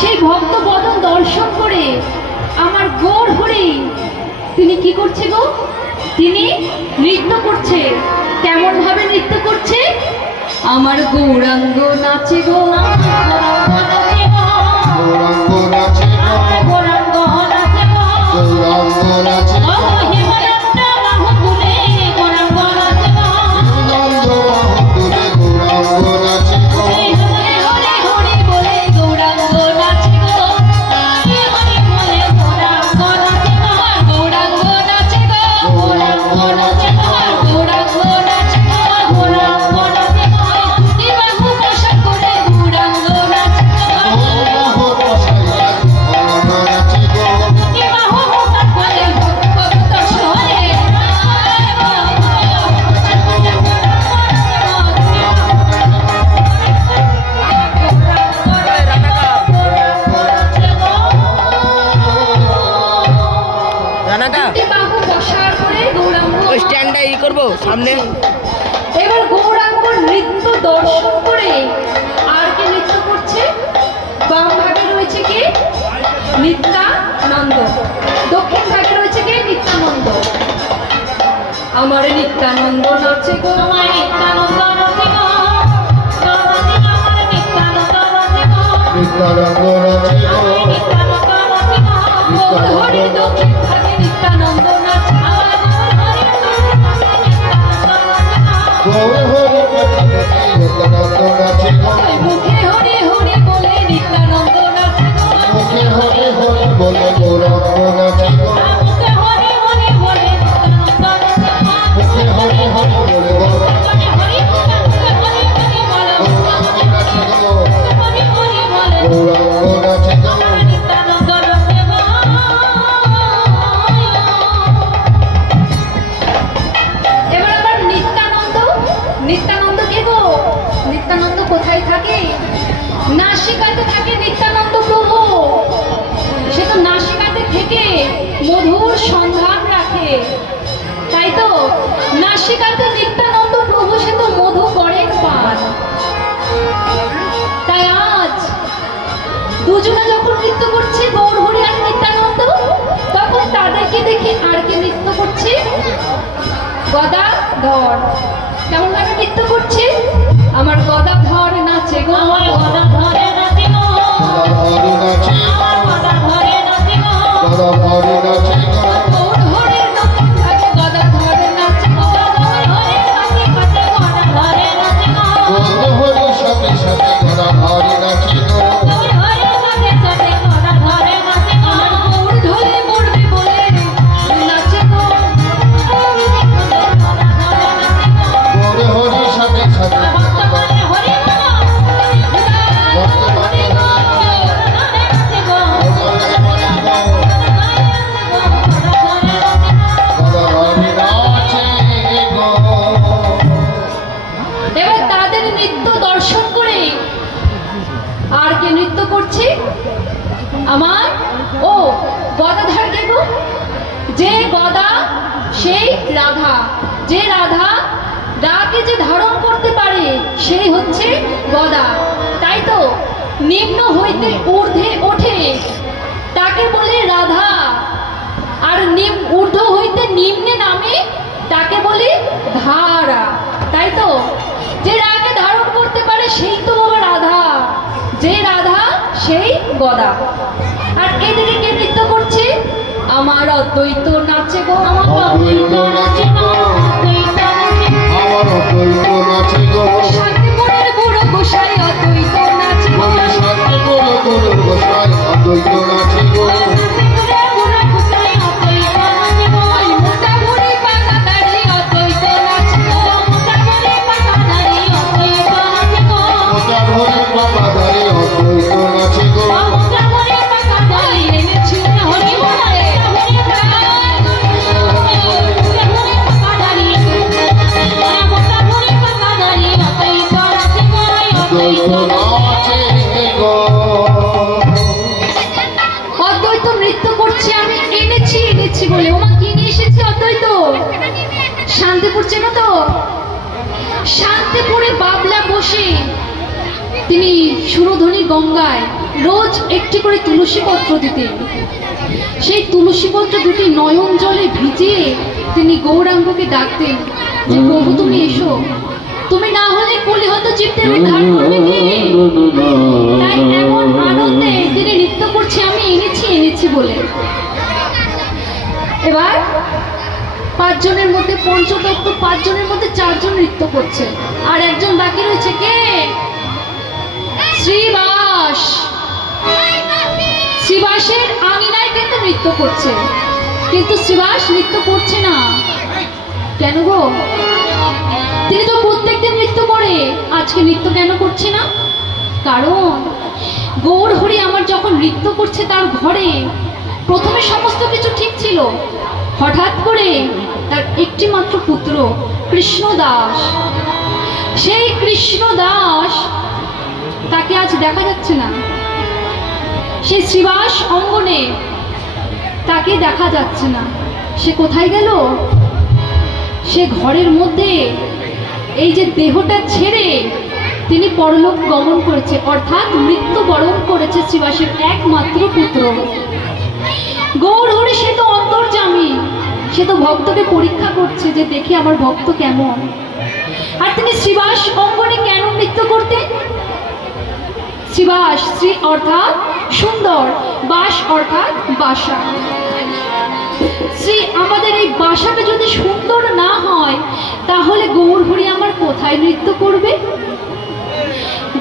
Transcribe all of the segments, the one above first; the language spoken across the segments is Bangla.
সেই ভক্ত বদন দর্শন করে আমার গৌর হরি তিনি কি করছে গো? তিনি নৃত্য করছে। কেমন ভাবে নৃত্য করছে? আমার গৌরাঙ্গ নাচে গো, গৌরাঙ্গ নাচে গো, গৌরাঙ্গ নাচে গো, গৌরাঙ্গ নাচে গো, গৌরাঙ্গ নাচে গো, হিমালয়টা বাহুগুলে গৌরাঙ্গ নাচে গো, হিমালয় বাহুগুলে গৌরাঙ্গ নাচে গো, হরে হরে বলে গৌরাঙ্গ নাচে গো, হরে হরে বলে গৌরাঙ্গ নাচে গো, গৌরাঙ্গ নাচে গো, গৌরাঙ্গ নাচে গো, গৌরাঙ্গ নাচে গো, গৌরাঙ্গ নাচে গো, দুটি বাহু প্রসাদ করে গৌরাঙ্গ নাচে গো, বাহু বসাইয়া গৌরাঙ্গ নাচে গো, দুটি বাহু প্রসাদ করে ভক্ত সরে রানাটা বাহু বসার করে গৌরাঙ্গ ওই স্ট্যান্ডটা ই করবো সামনে। এবার গৌরাঙ্গ নৃত্য দর্শন করে আর কে নৃত্য করছে? বাম ভাগে রয়েছে কে? নিত্যানন্দ। দক্ষিণ ভাগে রয়েছে কে? নিত্যানন্দ। আমার নিত্যানন্দ নাচে গো, আমার নিত্যানন্দ নাচে গো, আমার নিত্যানন্দ নাচে গো, নিত্যানন্দ নাচে গো, আমার নিত্যানন্দ নাচে গো, গৌর হরি দক্ষিণ ভাগে নিত্যানন্দ নাচে, আমার গৌর হরি দক্ষিণ ভাগে নিত্যানন্দ নাচে গো। গৌর হরি নাচে গো, নিত্যানন্দ নাচে গো, মুখে হরি হরি বলে নিত্যানন্দ নাচে গো, মুখে হরি হরি বলে গৌরাঙ্গ নাচে গো, মুখে হরি হরি বলে নিত্যানন্দ নাচে গো, মুখে হরি হরি বলে গৌরাঙ্গ মুখে হরি হরি বলে গৌরাঙ্গ নাচে গো, হরি হরি বলে গৌরাঙ্গ নাচে গো, আমার নিত্যানন্দ নাচে গো। এবার আবার নিত্যানন্দ, নিত্যানন্দ কে গো? নিত্যানন্দ কোথায় থাকে? নাসিকাতে থাকে নিত্যানন্দ প্রভু। সে তো নাসিকাতে থেকে মধুর সন্ধান রাখে, তাই তো? নাসিকাতে নিত্যানন্দ প্রভু সে তো মধু করেন পান। তাই আজ দুজনে যখন নৃত্য করছে গৌর হরি আর নিত্যানন্দ, তখন তাদেরকে দেখে আর কে নৃত্য করছে? গদাধর। কেমন ভাবে নৃত্য করছে? আমার গদাধর নাচে গো, আমার গদাধরে নাচে গো, গদাধর নাচে গো, আমার গদাধরে নাচে গো, গদাধর নাচে গো, গৌর হরির দক্ষিণ ভাগে গদাধর নাচে গো, গৌর হরির ভাগে পাশে গদাধরে নাচে গো, গৌর হরি সাথে সাথে গদাধর নাচে গো, গৌর হরির সাথে সাথে গদাধরে নাচে গো, আমার গৌর ঢলে পড়বে বলে নাচে গো, গদাধরে নাচে গো, গৌর হরি সাথে সাথে বর্তমানে হরি গো, বর্তমানে হরি গো, নাচে গো, এবার তাদের নৃত্য দর্শন করে আর কে নৃত্য করছে? আমার ও গদাধার কে গো? যে গদা সেই রাধা, যে রাধা রাকে যে ধারণ করতে পারে সেই হচ্ছে গদা, তাই তো? নিম্ন হইতে ঊর্ধ্বে ওঠে তাকে বলে রাধা, আর ঊর্ধ্ব হইতে নিম্নে নামে তাকে বলে ধারা, তাই তো? যে রাগে ধারণ করতে পারে সেই তো বাবা রাধা, যে রাধা সেই গদা। আর এদিকে কে নৃত্য করছে? আমার অদ্বৈত নাচে গো, আমার অদ্বৈত নাচে গো, অদ্বৈত নাচে গো, আমার অদ্বৈত নাচে গো, শান্তিপুরের বুড়ো গোসাই অদ্বৈত নাচে গো, বলে শান্তি বলো গুরু গোসাই অদ্বৈত নাচে গো, শান্তিপুরের বুড়ো গোসাই অদ্বৈত নাচে গো, মোটা ভুঁড়ি পাকা দাড়ি অদ্বৈত নাচে গো, মোটা ভুঁড়ি পাকা দাড়ি অদ্বৈত নাচে গো, মোটা ভরি বাবা ধারে অদ্বৈত নাচে গো, মোটা ভুঁড়ি পাকা দাড়ি এনেছি হরি বলে, হরি বলে, মোটা ভুঁড়ি পাকা দাড়ি, মোটা ভুঁড়ি পাকা দাড়ি অদ্বৈত নাচে গো, অদ্বৈত নাচে গো, অদ্বৈত নৃত্য করছে। আমি এনেছি এনেছি বলে, ওমা কি নিয়ে এসেছে অদ্বৈত? শান্তিপুর চেনো তো? শান্তিপুরে বাবলা বসে তিনি সুরধ্বনি গঙ্গায় রোজ একটি করে তুলসী পত্র দিতেন। সেই তুলসী পত্র দুটি নয়ন জলে ভিজিয়ে তিনি গৌরাঙ্গকে ডাকতেন যে প্রভু তুমি এসো, তুমি না হলে কলি হতো জীবদের উদ্ধার করবে কে? তাই এমন আনন্দে তিনি নৃত্য করছে আমি এনেছি বলে। এবার 5 জনের মধ্যে পঞ্চতত্ত্ব 5 জনের মধ্যে 4 জন নৃত্য করছে, আর একজন বাকি রয়েছে কে? শ্রীবাস। শ্রীবাসের আঙিনায় কিন্তু নৃত্য করছে, কিন্তু শ্রীবাস নৃত্য করছে না। কেন গো? তিনি তো প্রত্যেকদিন নৃত্য করে, আজকে নৃত্য কেন করছে না? কারণ গৌর হরি আমার যখন নৃত্য করছে তার ঘরে, প্রথমে সমস্ত কিছু ঠিক ছিল, হঠাৎ করে তার একটি মাত্র পুত্র কৃষ্ণদাস, সেই কৃষ্ণদাস তাকে আজ দেখা যাচ্ছে না। সেই শ্রীবাস অঙ্গনে তাকে দেখা যাচ্ছে না। সে কোথায় গেল? সে ঘরের মধ্যে এই যে দেহটা ছেড়ে তিনি পরলোক গমন করেছে, অর্থাৎ মৃত্যুবরণ করেছে শ্রীবাসের একমাত্র পুত্র। গৌর হরি সে তো অন্তর্যামী, সে তো ভক্তকে পরীক্ষা করছে যে দেখি আমার ভক্ত কেমন। আর তিনি শ্রীবাস অঙ্গনে কেন নৃত্য করতেন? শ্রীবাস, শ্রী অর্থাৎ সুন্দর, বাস অর্থাৎ বাসা। শ্রী আমাদের এই বাসাটা যদি সুন্দর না হয় তাহলে গৌর হরি আমার কোথায় নৃত্য করবে?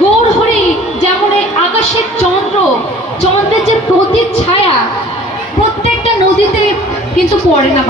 গৌর হরি যেমন এই আকাশের চন্দ্র, চন্দ্রের যে প্রতিচ্ছায়া প্রত্যেকটা নদীতে কিন্তু পড়ে না।